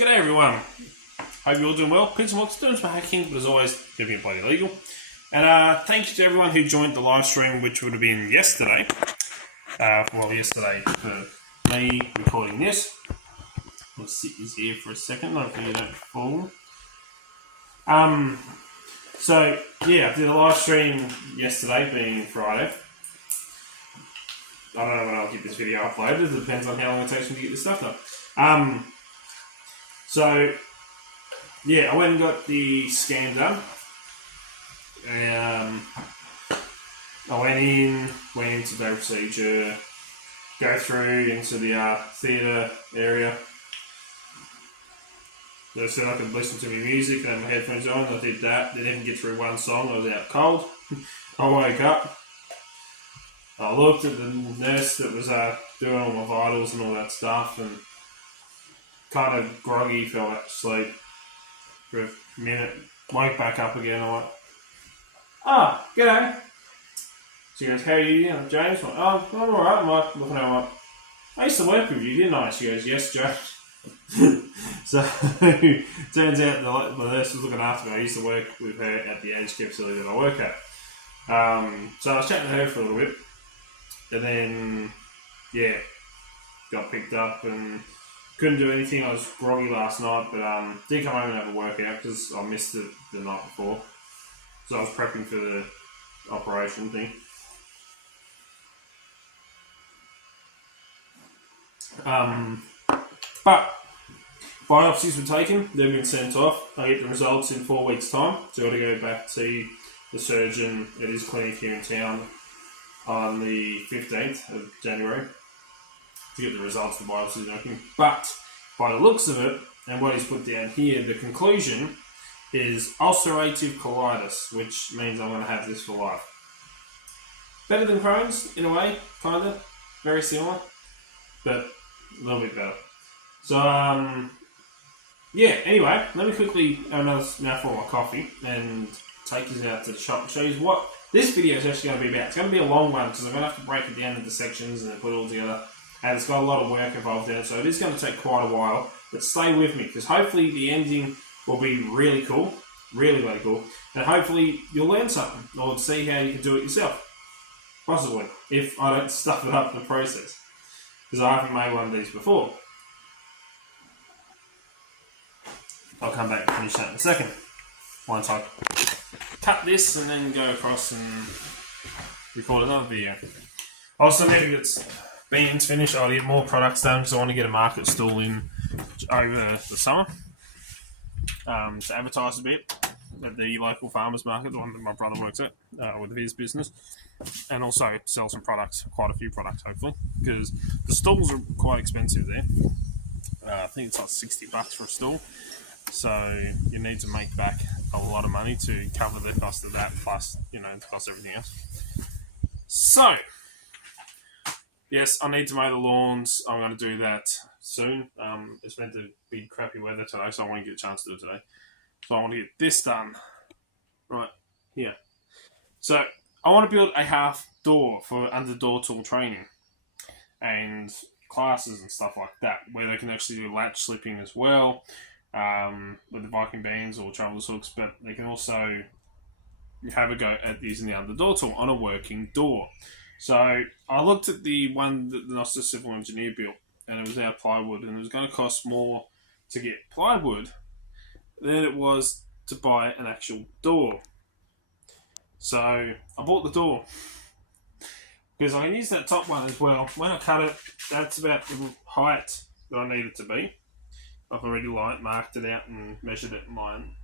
G'day everyone. Hope you're all doing well. Prince and Watts doing some hacking, but as always, keeping it bloody legal. And thank you to everyone who joined the live stream, which would have been yesterday. Yesterday for me recording this. Let's sit this here for a second. Hopefully you don't fall. I did a live stream yesterday, being Friday. I don't know when I'll get this video uploaded. It depends on how long it takes me to get this stuff done. I went and got the scan done. I went into the procedure, go through into the theatre area. They said I could listen to my music and have my headphones on. I did that. Didn't even get through one song. I was out cold. I woke up. I looked at the nurse that was doing all my vitals and all that stuff, and kind of groggy, fell back to sleep for a minute. Woke back up again. I went, g'day. She goes, how are you? I'm James. I went, I'm alright. I'm like, looking at her, I'm like, I used to work with you, didn't I? She goes, yes, James. So, turns out the nurse was looking after me. I used to work with her at the aged care facility that I work at. So I was chatting to her for a little bit. And then, got picked up and couldn't do anything. I was groggy last night, but did come home and have a workout because I missed it the night before. So I was prepping for the operation thing. But biopsies were taken, they've been sent off. I get the results in 4 weeks' time, so I've got to go back to see the surgeon at his clinic here in town on the 15th of January to get the results of the biopsies and everything. But by the looks of it, and what he's put down here, the conclusion is ulcerative colitis, which means I'm going to have this for life. Better than Crohn's, in a way, kind of. Very similar, but a little bit better. So, anyway, let me quickly have another mouthful of my coffee and take us out to the shop and show you what this video is actually going to be about. It's going to be a long one because I'm going to have to break it down into sections and then put it all together. And it's got a lot of work involved in it, so it is going to take quite a while. But stay with me because hopefully the ending will be really cool, really, really cool. And hopefully you'll learn something or see how you can do it yourself. Possibly, if I don't stuff it up in the process. Because I haven't made one of these before. I'll come back and finish that in a second. Once I cut this and then go across and record another video. Also, maybe it's beans finished. I'll get more products done because I want to get a market stall in over the summer to advertise a bit at the local farmers market, the one that my brother works at with his business, and also sell some products, quite a few products hopefully, because the stalls are quite expensive there. I think it's like $60 for a stall. So you need to make back a lot of money to cover the cost of that, plus, the cost of everything else. So, yes, I need to mow the lawns. I'm going to do that soon. It's meant to be crappy weather today, so I want to get a chance to do it today. So I want to get this done right here. So I want to build a half door for under door tool training and classes and stuff like that, where they can actually do latch slipping as well. With the Viking bands or travelers hooks, but they can also have a go at using the under door tool on a working door. So I looked at the one that the Nostra civil engineer built, and it was out of plywood, and it was going to cost more to get plywood than it was to buy an actual door. So I bought the door because I can use that top one as well. When I cut it, that's about the height that I need it to be. I've already marked it out and measured it and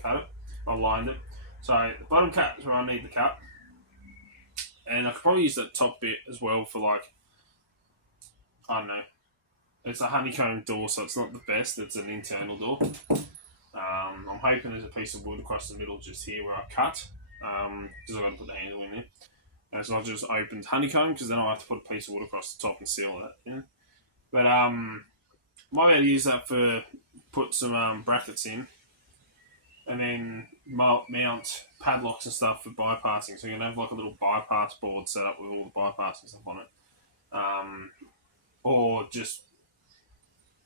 cut it. I lined it. So the bottom cut is where I need the cut. And I could probably use that top bit as well for I don't know. It's a honeycomb door, so it's not the best. It's an internal door. I'm hoping there's a piece of wood across the middle just here where I cut. Because I've got to put the handle in there. And it's not just opened honeycomb, because then I'll have to put a piece of wood across the top and seal that. But might be able to use that for put some brackets in, and then mount padlocks and stuff for bypassing. So you're going to have like a little bypass board set up with all the bypassing stuff on it, or just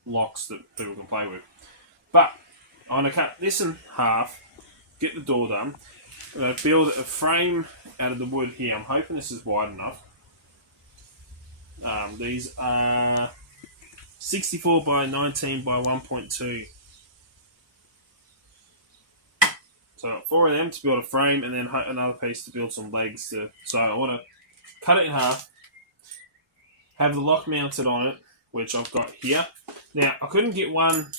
locks that people can play with. But I'm going to cut this in half, get the door done. I'm going to build a frame out of the wood here. I'm hoping this is wide enough. These are 64 by 19 by 1.2. So 4 of them to build a frame, and then another piece to build some legs. So I want to cut it in half, have the lock mounted on it, which I've got here. Now, I couldn't get one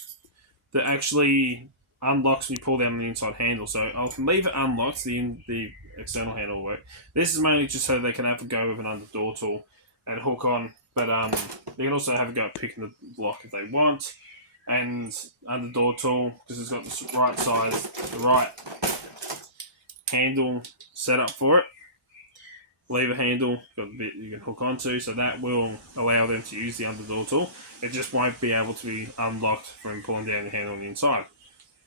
that actually unlocks when you pull down the inside handle, so I can leave it unlocked, the external handle will work. This is mainly just so they can have a go with an under door tool and hook on, but they can also have a go at picking the lock if they want. And under door tool, because it's got the right size, the right handle set up for it. Lever handle, got a bit you can hook onto, so that will allow them to use the under door tool. It just won't be able to be unlocked from pulling down the handle on the inside.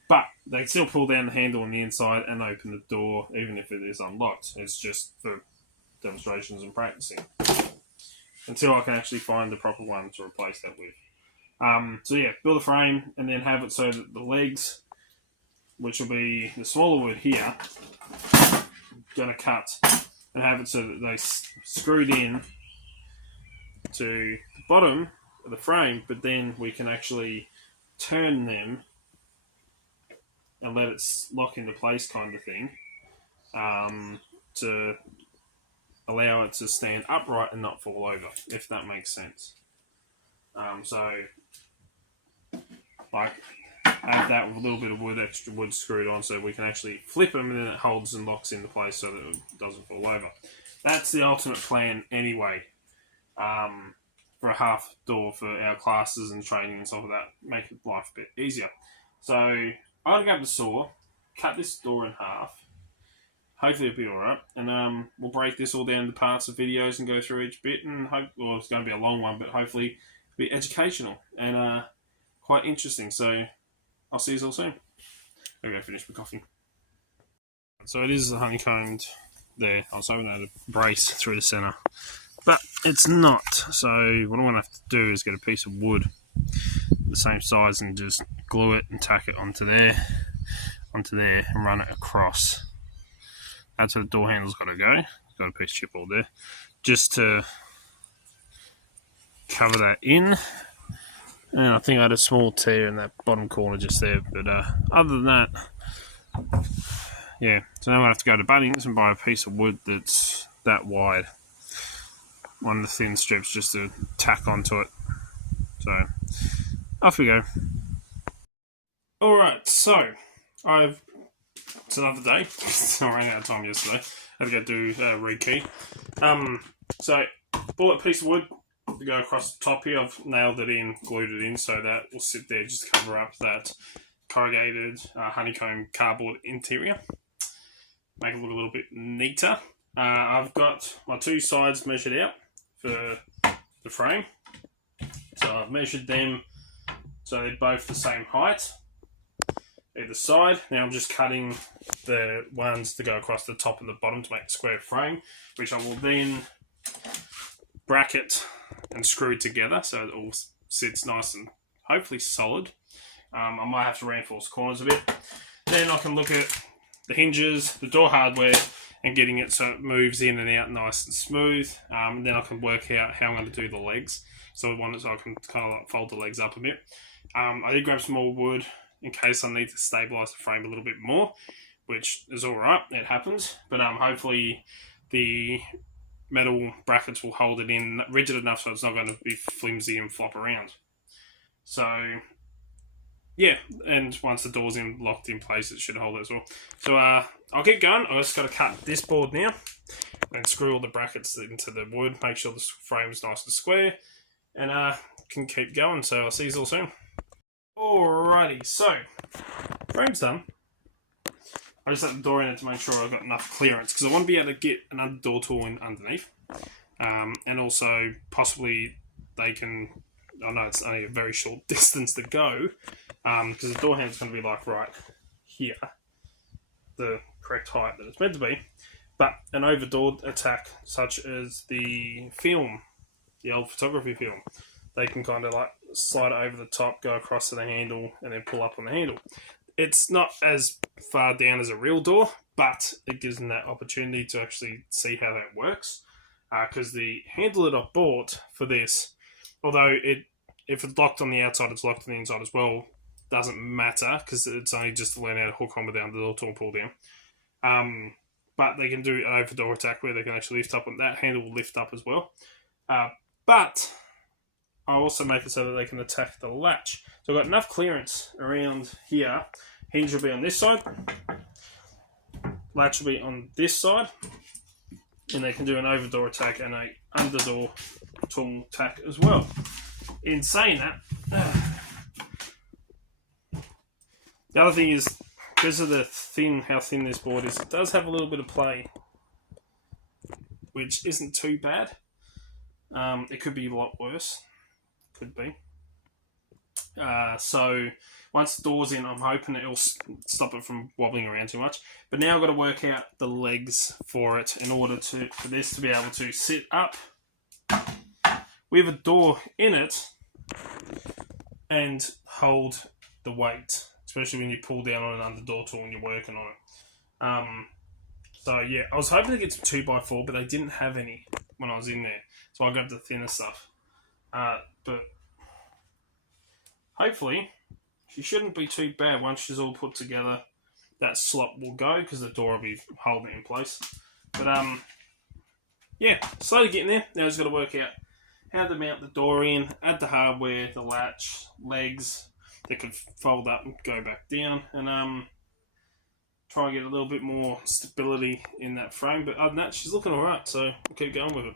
But they can still pull down the handle on the inside and open the door, even if it is unlocked. It's just for demonstrations and practicing. Until I can actually find the proper one to replace that with. So yeah, build a frame and then have it so that the legs, which will be the smaller wood here, going to cut and have it so that they screwed in to the bottom of the frame, but then we can actually turn them and let it lock into place kind of thing, to allow it to stand upright and not fall over, if that makes sense. So like have that with a little bit of extra wood screwed on, so we can actually flip them and then it holds and locks into place so that it doesn't fall over. That's the ultimate plan anyway, for a half door for our classes and training and stuff like that, make life a bit easier. So I'm going to grab the saw, cut this door in half. Hopefully it'll be alright, and we'll break this all down into parts of videos and go through each bit, and it's going to be a long one, but hopefully be educational and quite interesting. So I'll see you all soon. I'm going to finish my coffee. So it is honeycombed there. I was hoping I had a brace through the centre, but it's not. So what I'm going to have to do is get a piece of wood the same size and just glue it and tack it onto there, and run it across. That's where the door handle's got to go. It's got a piece of chipboard there, just to cover that in. And I think I had a small tear in that bottom corner just there, but other than that, yeah. So now I have to go to Bunnings and buy a piece of wood that's that wide, one of the thin strips, just to tack onto it. So off we go. Alright, so it's another day. I ran out of time yesterday. I had to go do rekey. So bought a piece of wood to go across the top here. I've nailed it in, glued it in, so that will sit there just to cover up that corrugated honeycomb cardboard interior. Make it look a little bit neater. I've got my two sides measured out for the frame. So I've measured them so they're both the same height either side. Now I'm just cutting the ones to go across the top and the bottom to make a square frame, which I will then bracket and screw together so it all sits nice and hopefully solid. I might have to reinforce corners a bit. Then I can look at the hinges, the door hardware, and getting it so it moves in and out nice and smooth. Then I can work out how I'm going to do the legs. So I can kind of like fold the legs up a bit. I did grab some more wood in case I need to stabilise the frame a little bit more, which is alright, it happens. But hopefully the metal brackets will hold it in rigid enough so it's not going to be flimsy and flop around. So yeah, and once the door's locked in place, it should hold it as well. So I'll keep going. I've just got to cut this board now and screw all the brackets into the wood, make sure the frame's nice and square, and can keep going. So I'll see you all soon. Alrighty, so frame's done. I just let the door in it to make sure I've got enough clearance, because I want to be able to get another door tool in underneath, and also possibly they can, I know it's only a very short distance to go, because the door handle's going to be like right here, the correct height that it's meant to be, but an over-door attack such as the film, the old photography film, they can kind of like slide it over the top, go across to the handle, and then pull up on the handle. It's not as far down as a real door, but it gives them that opportunity to actually see how that works. Because the handle that I bought for this, although if it's locked on the outside, it's locked on the inside as well, doesn't matter because it's only just to learn how to hook on with the under door tool and pull down. But they can do an over door attack where they can actually lift up, and that handle will lift up as well. But I also make it so that they can attack the latch. So I've got enough clearance around here. Hinge will be on this side. Latch will be on this side. And they can do an over door attack and a under door tool attack as well. In saying that, the other thing is, because of how thin this board is, it does have a little bit of play, which isn't too bad. It could be a lot worse. Could be. So once the door's in, I'm hoping it'll stop it from wobbling around too much. But now I've got to work out the legs for it in order for this to be able to sit up with a door in it and hold the weight, especially when you pull down on an under door tool and you're working on it. So yeah, I was hoping to get some 2x4, but they didn't have any when I was in there. So I grabbed the thinner stuff. But hopefully, she shouldn't be too bad once she's all put together. That slot will go because the door will be holding it in place. But yeah, slowly getting there. Now I've just got to work out how to mount the door in, add the hardware, the latch, legs that could fold up and go back down, and try and get a little bit more stability in that frame. But other than that, she's looking alright, so we'll keep going with it.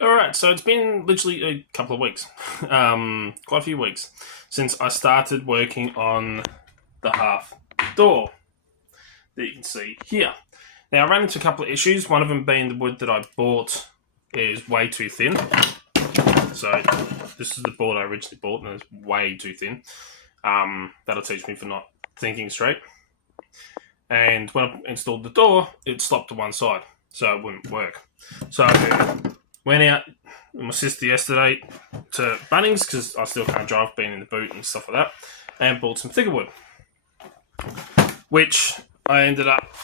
Alright, so it's been literally a couple of weeks, quite a few weeks, since I started working on the half door that you can see here. Now, I ran into a couple of issues, one of them being the wood that I bought is way too thin. So, this is the board I originally bought, and it's way too thin. That'll teach me for not thinking straight. And when I installed the door, it slopped to one side, so it wouldn't work. So, went out with my sister yesterday to Bunnings, because I still can't drive, being in the boot and stuff like that, and bought some thicker wood, which I ended up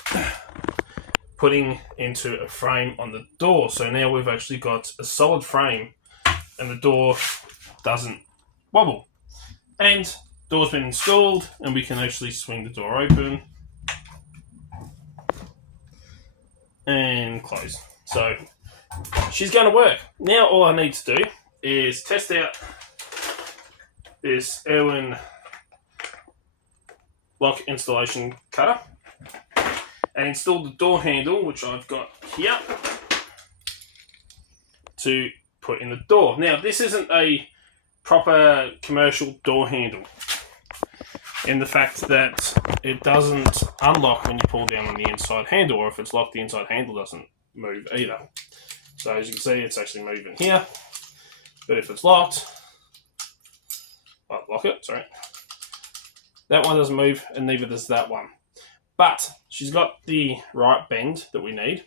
putting into a frame on the door. So now we've actually got a solid frame and the door doesn't wobble. And the door's been installed and we can actually swing the door open and close. So she's going to work. Now all I need to do is test out this Irwin lock installation cutter and install the door handle, which I've got here, to put in the door. Now, this isn't a proper commercial door handle, in the fact that it doesn't unlock when you pull down on the inside handle, or if it's locked, the inside handle doesn't move either. So as you can see, it's actually moving here, but if it's locked, I'll lock it, sorry. That one doesn't move, and neither does that one. But she's got the right bend that we need,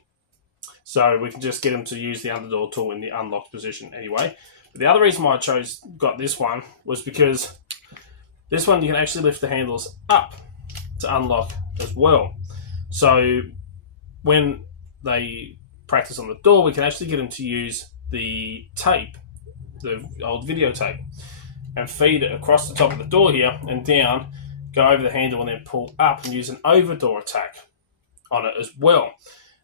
so we can just get them to use the underdoor tool in the unlocked position anyway. But the other reason why I got this one was because this one you can actually lift the handles up to unlock as well. So when they practice on the door, we can actually get them to use the tape, the old videotape, and feed it across the top of the door here and down, go over the handle and then pull up and use an over door attack on it as well.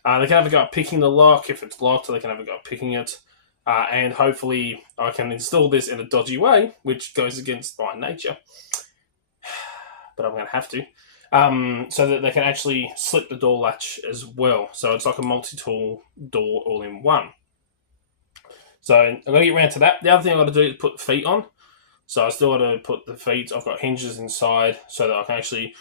They can have a go at picking the lock if it's locked, or they can have a go at picking it. And hopefully I can install this in a dodgy way, which goes against my nature. But I'm going to have to. So that they can actually slip the door latch as well. So it's like a multi-tool door all in one. So I'm going to get around to that. The other thing I've got to do is put the feet on. So I still got to put the feet. I've got hinges inside so that I can actually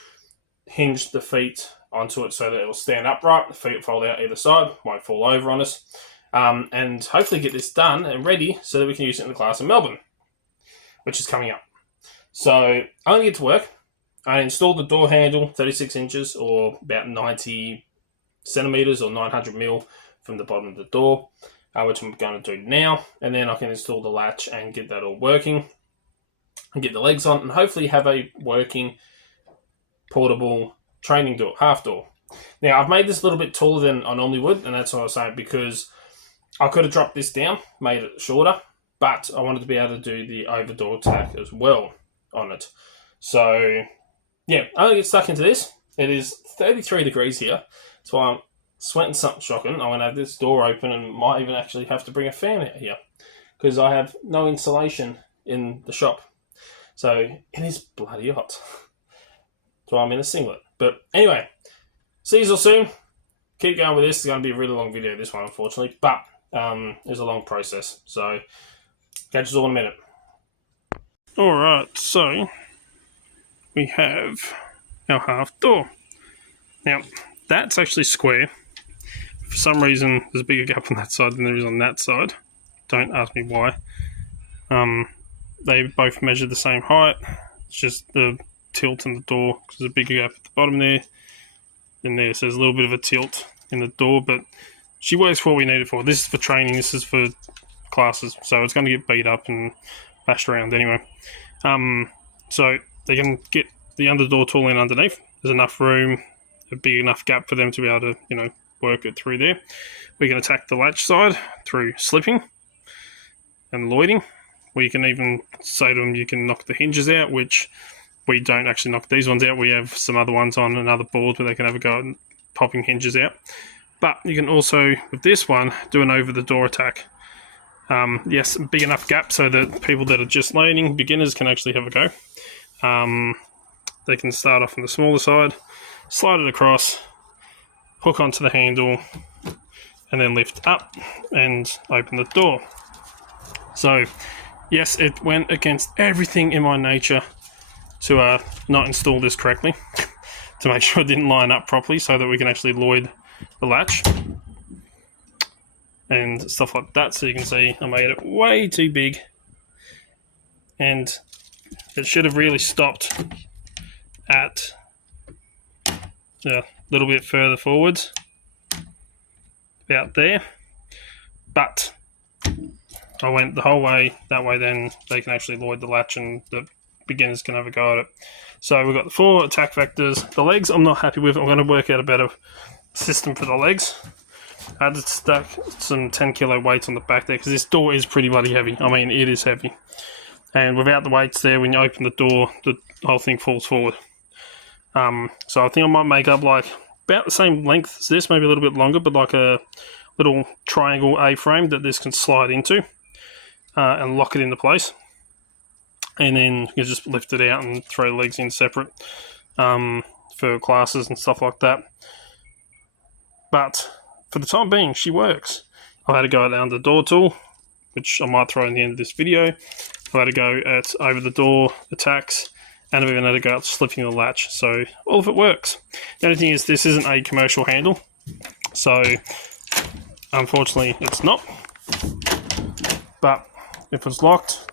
hinge the feet onto it so that it will stand upright. The feet fold out either side, won't fall over on us. And hopefully get this done and ready so that we can use it in the class in Melbourne, which is coming up. So I'm going to get to work. I installed the door handle, 36 inches or about 90 centimetres or 900 mil from the bottom of the door. which I'm going to do now, and then I can install the latch and get that all working and get the legs on and hopefully have a working portable training door, half door. Now, I've made this a little bit taller than I normally would, and that's what I was saying, because I could have dropped this down, made it shorter, but I wanted to be able to do the over door tack as well on it. So, yeah, I'm going to get stuck into this. It is 33 degrees here, so I'm sweating something shocking. I'm going to have this door open and might even actually have to bring a fan out here because I have no insulation in the shop. So, it is bloody hot. So I'm in a singlet. But anyway, see you all soon. Keep going with this. It's going to be a really long video, this one, unfortunately. But it's a long process. So catch us all in a minute. Alright, so we have our half door. Now, that's actually square. For some reason, there's a bigger gap on that side than there is on that side. Don't ask me why. They both measure the same height. It's just the tilt in the door, because there's a bigger gap at the bottom there. Then there's a little bit of a tilt in the door, but she works for what we need it for. This is for training, this is for classes, so it's going to get beat up and bashed around anyway. So they can get the underdoor tool in underneath. There's enough room, a big enough gap for them to be able to, work it through there. We can attack the latch side through slipping and loiding. We can even say to them you can knock the hinges out, which we don't actually knock these ones out. We have some other ones on another board where they can have a go at popping hinges out. But you can also, with this one, do an over-the-door attack. Yes, big enough gap so that people that are just learning, beginners, can actually have a go. They can start off on the smaller side, slide it across, hook onto the handle, and then lift up and open the door. So, yes, it went against everything in my nature to not install this correctly, to make sure it didn't line up properly so that we can actually loid the latch and stuff like that. So you can see I made it way too big, and it should have really stopped at a little bit further forwards, about there, but I went the whole way that way. Then they can actually loid the latch and the beginners can have a go at it. So we've got the 4 attack vectors. The legs I'm not happy with. I'm going to work out a better system for the legs. I had to stack some 10 kilo weights on the back there because this door is pretty bloody heavy. I mean, it is heavy. And without the weights there, when you open the door, the whole thing falls forward. So I think I might make up like about the same length as this, maybe a little bit longer, but like a little triangle A-frame that this can slide into and lock it into place. And then you just lift it out and throw the legs in separate for classes and stuff like that. But for the time being, she works. I've had to go at the under door tool, which I might throw in the end of this video. I've had to go at over the door attacks, and I've even had to go at slipping the latch. So all of it works. The only thing is this isn't a commercial handle, so unfortunately it's not. But if it's locked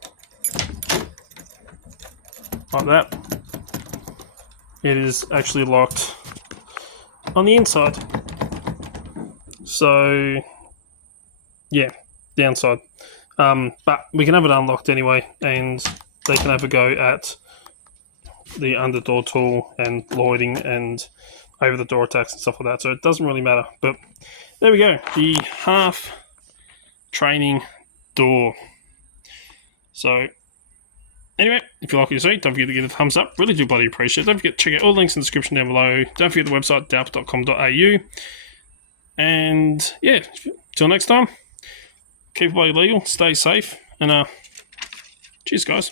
like that, it is actually locked on the inside. So yeah, downside. But we can have it unlocked anyway, and they can have a go at the under door tool and loiding and over the door attacks and stuff like that. So it doesn't really matter. But there we go, the half training door. So anyway, if you like what you see, don't forget to give it a thumbs up. Really do bloody appreciate it. Don't forget to check out all the links in the description down below. Don't forget the website, dalp.com.au. And yeah, till next time, keep it bloody legal, stay safe, and cheers guys.